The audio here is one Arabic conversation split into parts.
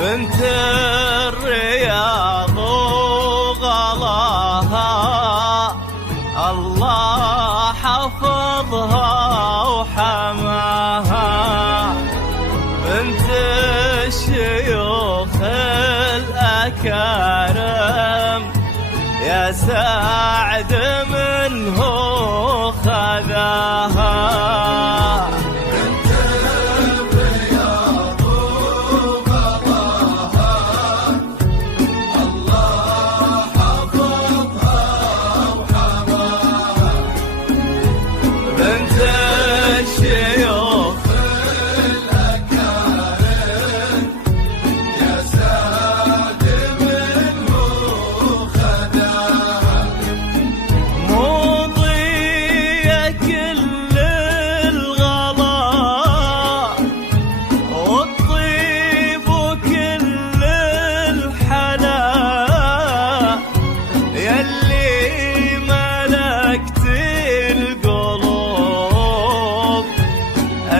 بنت الرياض وغلاها الله حفظها وحماها، بنت الشيوخ الأكارم يا سعد منه خذاها.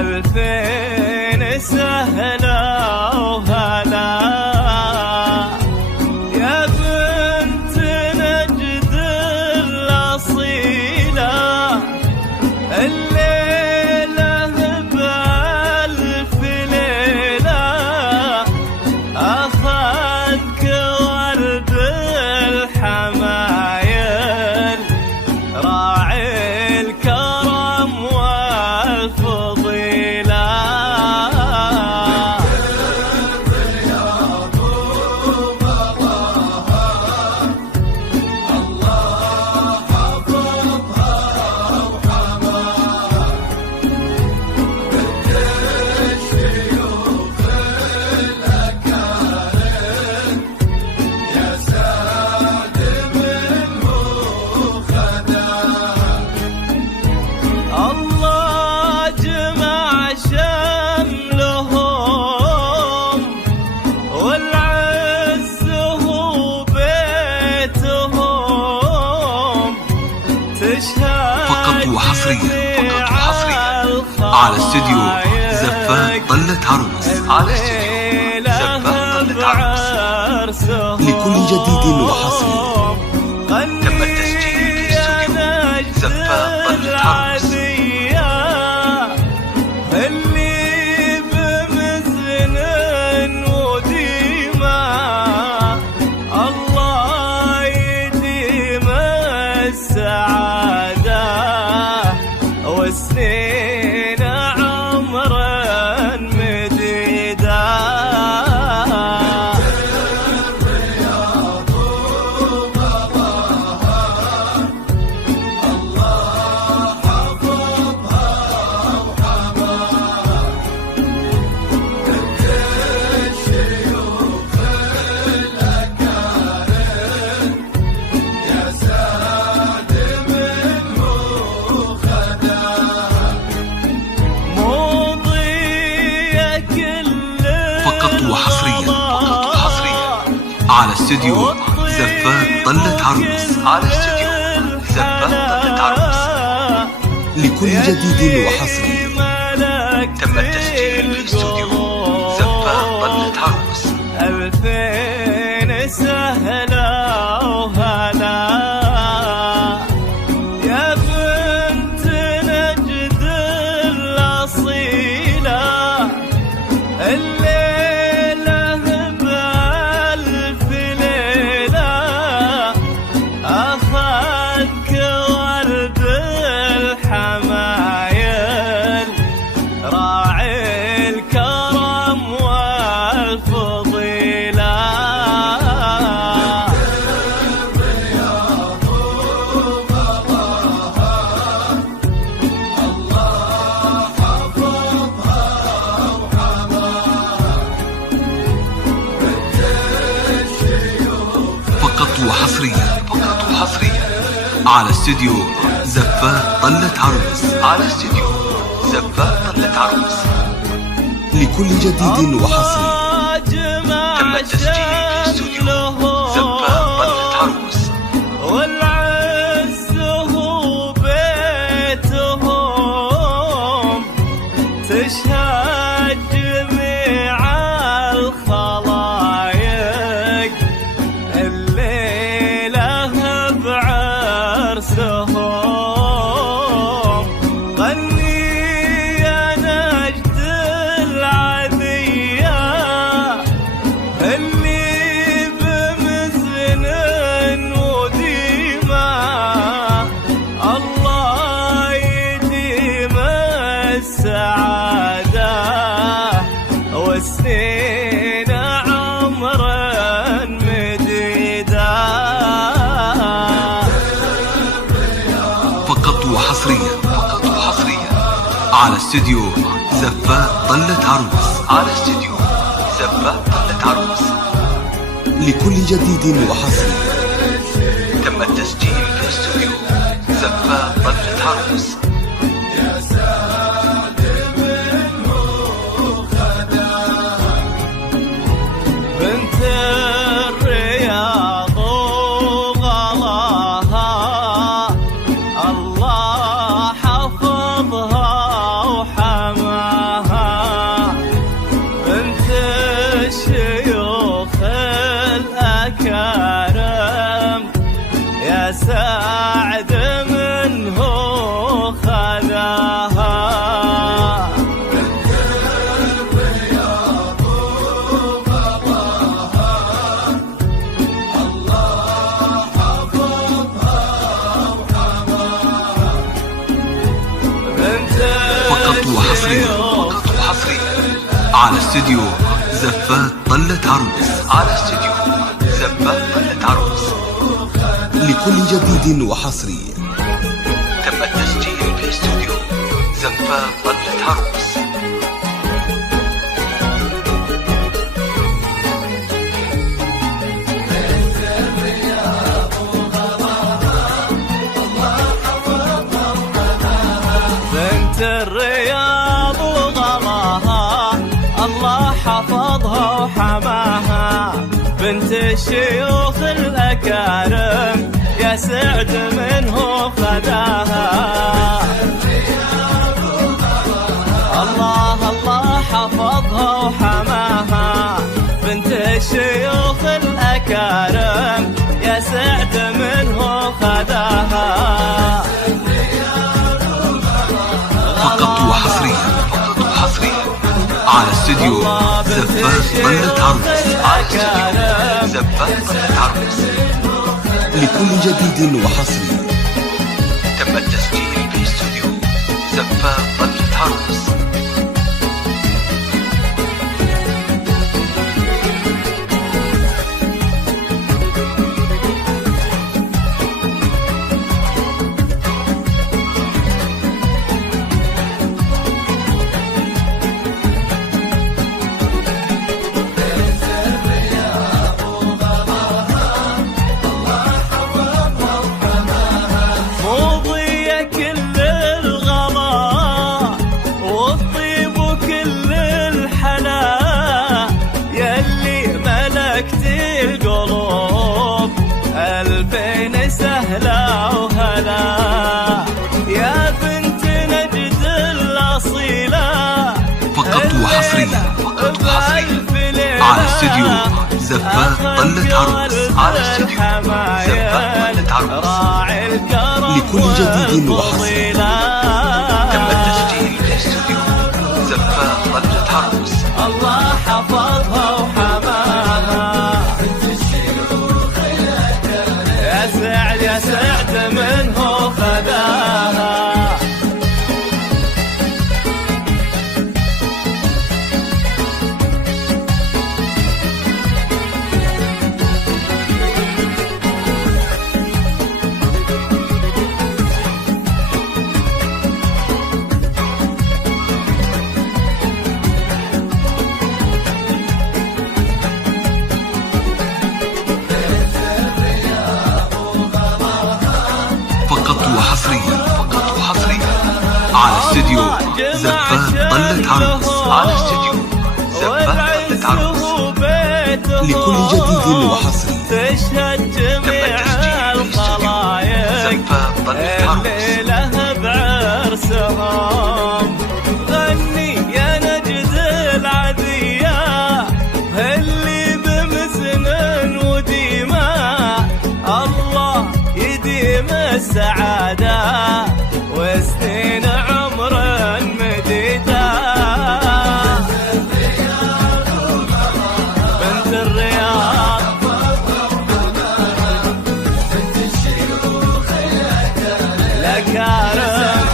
ألفين سهلا وهلا يا بنت نجد الأصيلة، الليلة بألف ليلة أخذك ورد الحمايل راعي الكرم والفضيلة. فقط وحصريا على استوديو زفات طلة عروس، لكل جديد وحصري تم التسجيل في استوديو زفات طلة عروس. اللي بمزن وديما الله يديم السعادة والسنين عمرا مديدا. الرياض وغلاها الله حفظها وحماها، بنت الشيوخ الأكارم يا سعد منه خداها. مضي كل فقط وحصريا على استوديو زفات طلة عروس، لكل جديد وحصري تم التسجيل في استوديو زفات طلة عروس. ألفين سهلا وهلا يا بنت نجد الأصيلة، الليلة بألف ليلة أخذك ورد الحمايل راعي الكرم والفضيلة. الرياض وغلاها الله حفظها وحماها، بنت على استوديو زفات طلة عروس. على استوديو زفات طلة عروس. لكل جديد وحصري تم التسجيل في استوديو زفات طلة عروس. والعز هو بيتهم تشهد جميع الخلايق الليلة بعرسهم. غني يا نجد العذية اللي بمزن وديمة الله يديم السعادة والسنين عمرا مديدا. فقط وحصريا على استوديو زفات طلة عروس. على استوديو زفات طلة عروس. لكل جديد وحصري تم التسجيل في استوديو زفات طلة عروس. بنت الرياض وغلاها الله حفظها وحماها. بنت الشيوخ الأكارم يا سعد منه خذاها. فقط وحصريا على استوديو زفات طلة عروس. على استوديو زفات طلة عروس. لكل جديد وحصري تم التسجيل في استوديو زفات طلة عروس. بنت الرياض وغلاها الله حفظها وحماها. بنت الشيوخ الأكارم يا سعد منه خذاها. الله الله حفظها وحماها. بنت الشيوخ الأكارم يا سعد منه خذاها. فقط وحصريا على استوديو زفات طلة عروس. على استوديو زفات طلة عروس. لكل جديد وحصري تم التسجيل في استوديو زفات طلة عروس. القلوب ألفين سهلة وهلا يا بنت نجد الأصيلة. فقط وحصريا على استوديو زفات طلة عروس. على استوديو زفات طلة عروس. لكل جديد وحصري تم التسجيل في استوديو زفات طلة عروس. الله حفظها وحماها. يا سعد منه خذاها. وحصريا على استديو زفات طلة عروس. لكل جديد وحصري تشهد جميع الخلايق الليلة بعرسهم. غني يا نجد العدية اللي بمزن وديمة، الله يديم السعادة وسنين عمر مديدة. بنت الرياض لكارم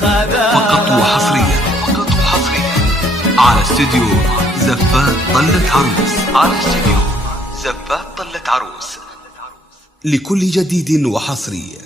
فقط وحصريا على استديو زفات طلة عروس. لكل جديد وحصري